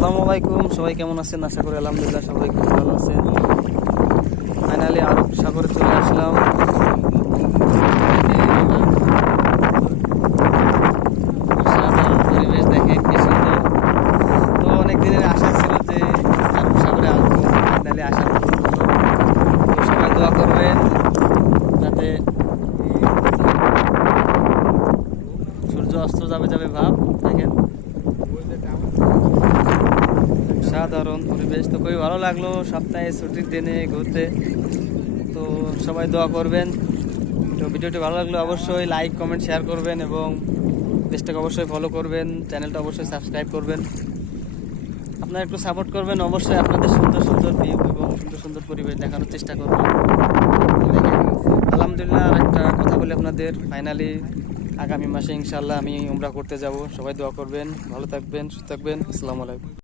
আসসালামু আলাইকুম, সবাই কেমন আছেন? আশা করি আলহামদুলিল্লাহ সবাই খুব ভালো আছেন। ফাইনালি আরব সাগরে চলে আসলাম। অসাধারণ পরিবেশ, দেখেন কি সুন্দর। তো অনেক দিনের আশা ছিল যে আরব সাগরে আসবো, ফাইনালি আসার মতন হলো। তো সবাই দোয়া করবেন যাতে সূর্য অস্ত যাবে যাবে ভাব। দেখেন সাধারণ পরিবেশ, তো খুবই ভালো লাগলো সপ্তাহে ছুটির দিনে ঘুরতে। তো সবাই দোয়া করবেন। তো ভিডিওটি ভালো লাগলে অবশ্যই লাইক কমেন্ট শেয়ার করবেন এবং পেজটাকে অবশ্যই ফলো করবেন, চ্যানেলটা অবশ্যই সাবস্ক্রাইব করবেন। আপনারা একটু সাপোর্ট করবেন, অবশ্যই আপনাদের সুন্দর সুন্দর ভিউ এবং সুন্দর সুন্দর পরিবেশ দেখানোর চেষ্টা করব। দেখেন আলহামদুলিল্লাহ, আর একটা কথা বলি আপনাদের, ফাইনালি আগামী মাসে ইনশাআল্লাহ আমি উমরা করতে যাব। সবাই দোয়া করবেন, ভালো থাকবেন, সুস্থ থাকবেন। আসসালামু আলাইকুম।